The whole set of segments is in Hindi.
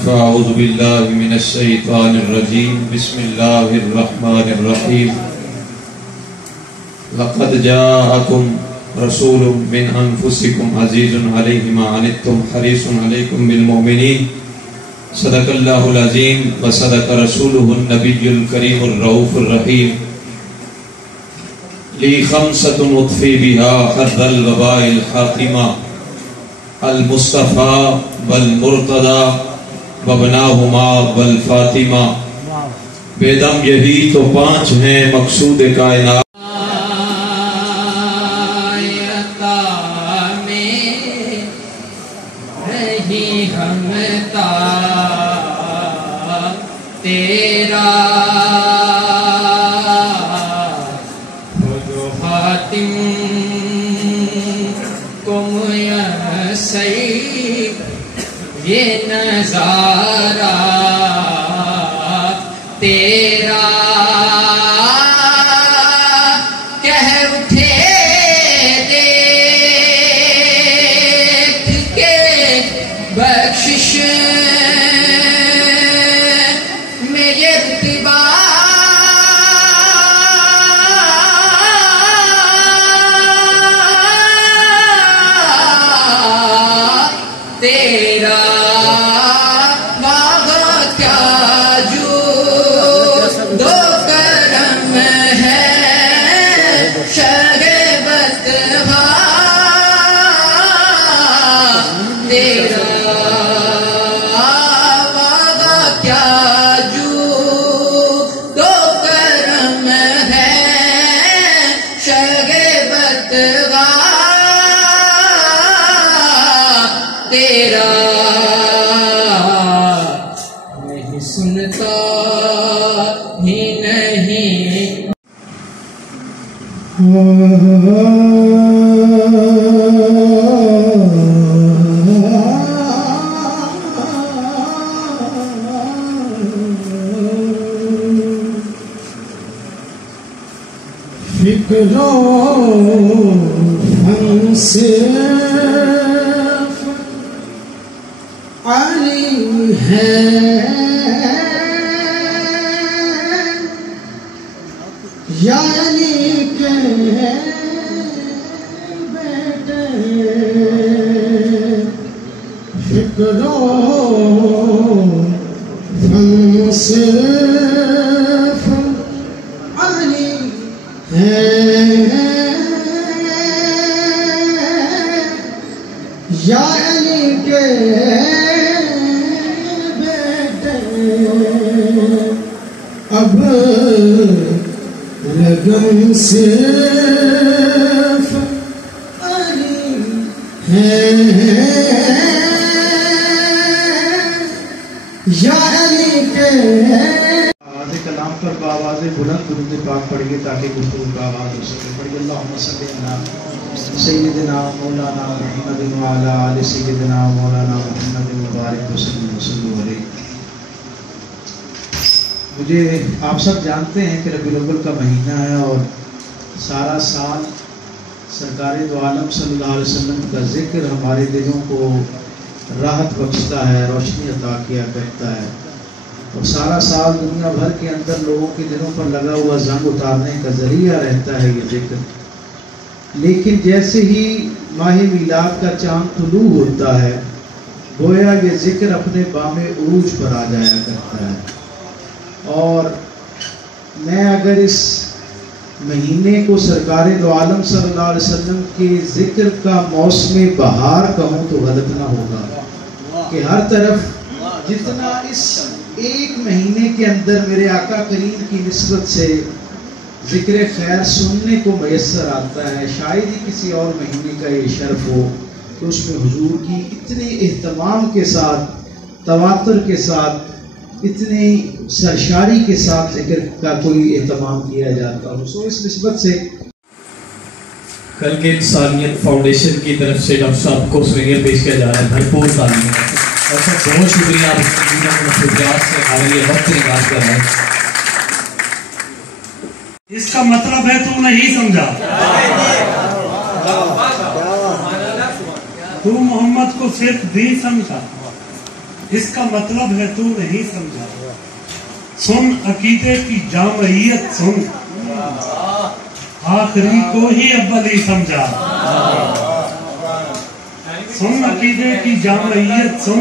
फ़अऊज़ु बिल्लाहि मिनश्शैतानिर्रजीम बिस्मिल्लाहिर्रहमानिर्रहीम लक़द जाअकुम रसूलुम मिन अनफुसिकुम अज़ीज़ुन अलैहि मा अनित्तुम हरीसुन अलैकुम बिल मुमिनीन सदक़ल्लाहुल अज़ीम व सदक़ रसूलुहुन नबियुल करीमुर रऊफ़ुर रहीम ली खम्सतुन उत्फ़ी बिहा हर्रल वबाइल हातिमा अल मुस्तफ़ा वल मुर्तदा वबनाहुमा वल फातिमा। बेदम यही तो पांच हैं मकसूद कायनात। तेरा खुद हातिम को मुयस्सर ये नजारा तेरा कह उठे देख के बख्शिश में ये रुतबा तेरा तेरा नहीं सुनता ही नहीं। फिक्रों हमसे अली है या अली के बेटे फिक्रों हमसे अली है या अली के अब लगन सिर्फ अली है या अली के। आवाज़ कलाम पर बावाज़ बुलंद दुरूद पाक पढ़िए ताकि गुफ्तगू का आगाज़ हो सके। पढ़िए अल्लाहुम्मा सल्ली अला सय्यिदिना मौलाना मुहम्मद व अला आलि सय्यिदिना मौलाना मुहम्मद व बारिक वसल्लम अलैहि। मुझे आप सब जानते हैं कि रबीउल अव्वल का महीना है और सारा साल सरकार दो आलम सल्लल्लाहु अलैहि वसल्लम का जिक्र हमारे दिलों को राहत बख्शता है, रोशनी अता किया करता है और सारा साल दुनिया भर के अंदर लोगों के दिलों पर लगा हुआ जंग उतारने का जरिया रहता है ये जिक्र। लेकिन जैसे ही माह मिलाद का चांद तुलू होता है गोया ये जिक्र अपने बामे उरूज पर आ जाया करता है। और मैं अगर इस महीने को सरकार दो आलम सल्लल्लाहु अलैहि वसल्लम के जिक्र का मौसम बहार कहूँ तो गलत ना होगा कि हर तरफ जितना इस एक महीने के अंदर मेरे आका करीम की निस्बत से जिक्र खैर सुनने को मैसर आता है, शायद ही किसी और महीने का ये शर्फ हो कि उसमें हुजूर की इतने एहतमाम के साथ, तवातुर के साथ, इतनी सरशारी के साथ जिक्र का कोई एहतमाम किया जाता हो। सो इस निस्बत से कल के इंसानियत फाउंडेशन की तरफ से डॉक्टर साहब को सुनियर पेश किया जा रहा है, भरपूर तालीम। और सर बहुत शुक्रिया आप मसरूफियात से हमारे लिए वक्त निकाल कर रहे हैं। इसका मतलब है तू नहीं समझा, तू मोहम्मद को सिर्फ भी समझा, इसका मतलब है तू नहीं समझा। सुन अकीदे की जामइयत सुन, आखिरी को ही अव्वल ही समझा। सुन अकीदे की जामइयत सुन,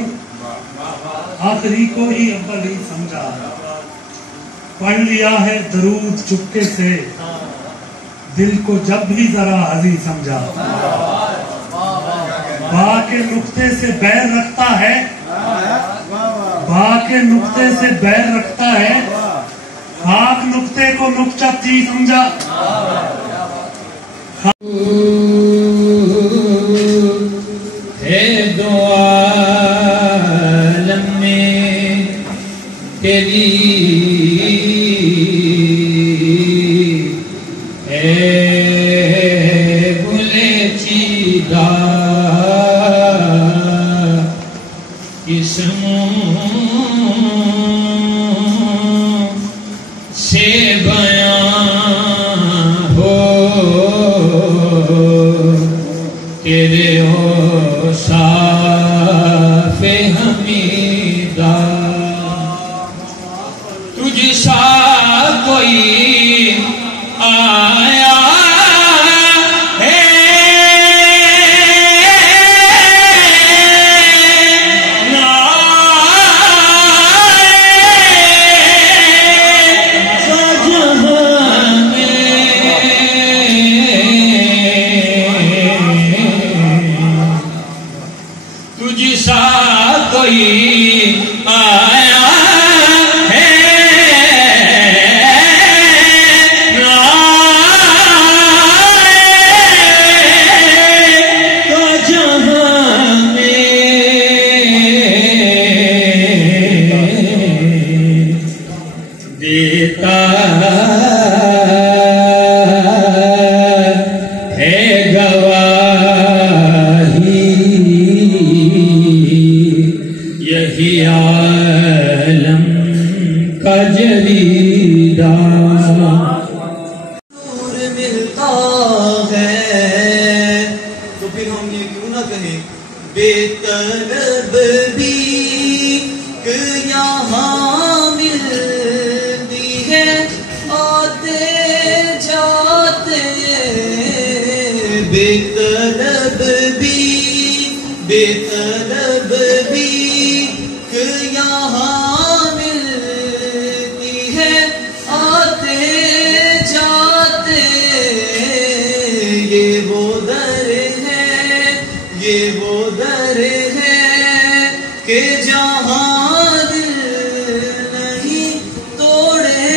आखिरी को ही अव्वल ही समझा। पढ़ लिया है दरूद चुपके से, दिल को जब भी जरा हजी समझा। बा के नुक्ते से बैर रखता है, बा के नुक्ते से बैर रखता है, खाक नुक्ते को नुक्ता ची समझा। है दो आलम में तेरी से बयां हो तेरे हो साफ़े हमीदा, तुझसा कोई आया बेतलब भी यहाँ मिलती है, आते जाते बेतलब भी यहाँ मिलती है, आते जाते ये वो दर है, ये वो दर है कि जहाँ दिल नहीं तोड़े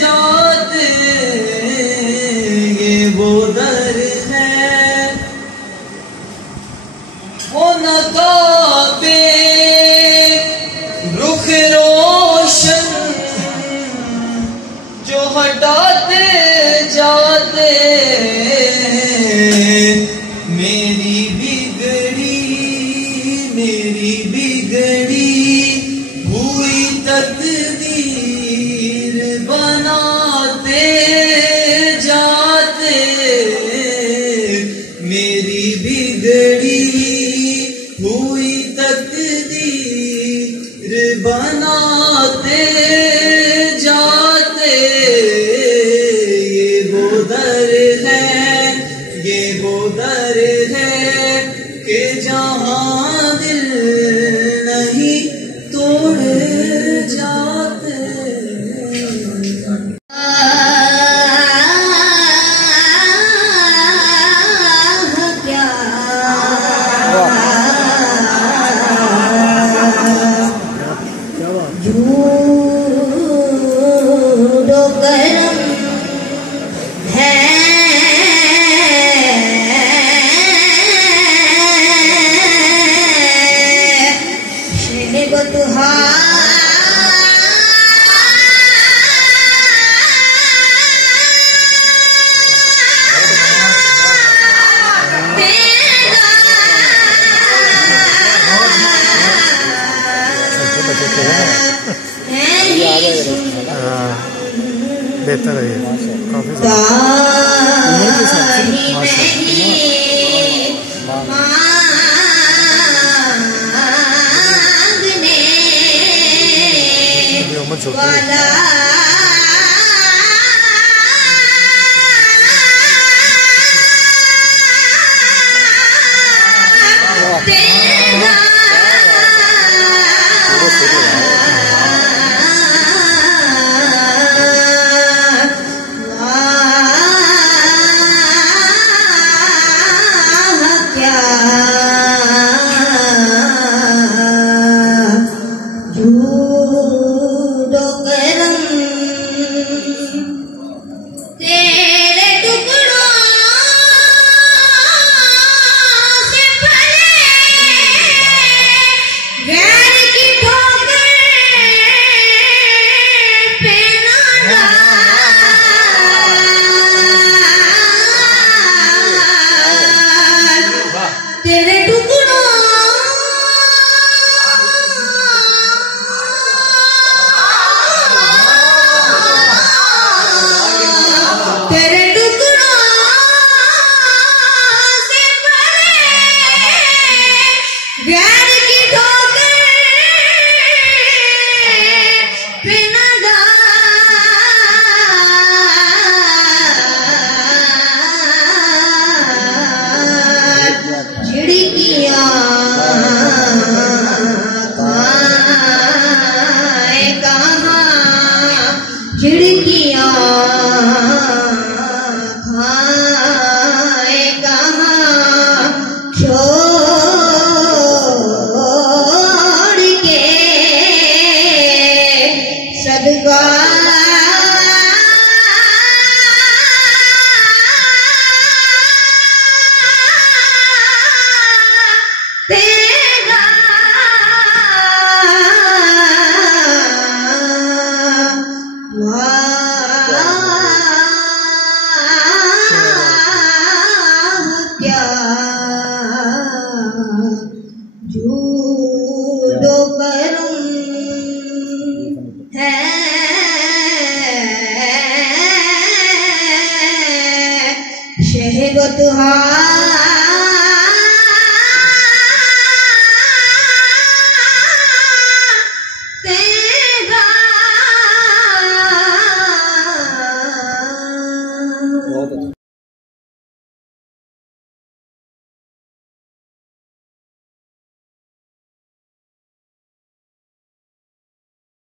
जाते, ये वो दर है। वो नकाबे रुख रोशन जो हटाते जाते, मेरी बिगड़ी हुई तकदीर बनाते जाते, मेरी बिगड़ी हुई तकदीर बनाते जाते, ये वो दर है, ये वो दर है कि जहाँ दिल शहबतहा बेहतर है काफी वाला शहबतहा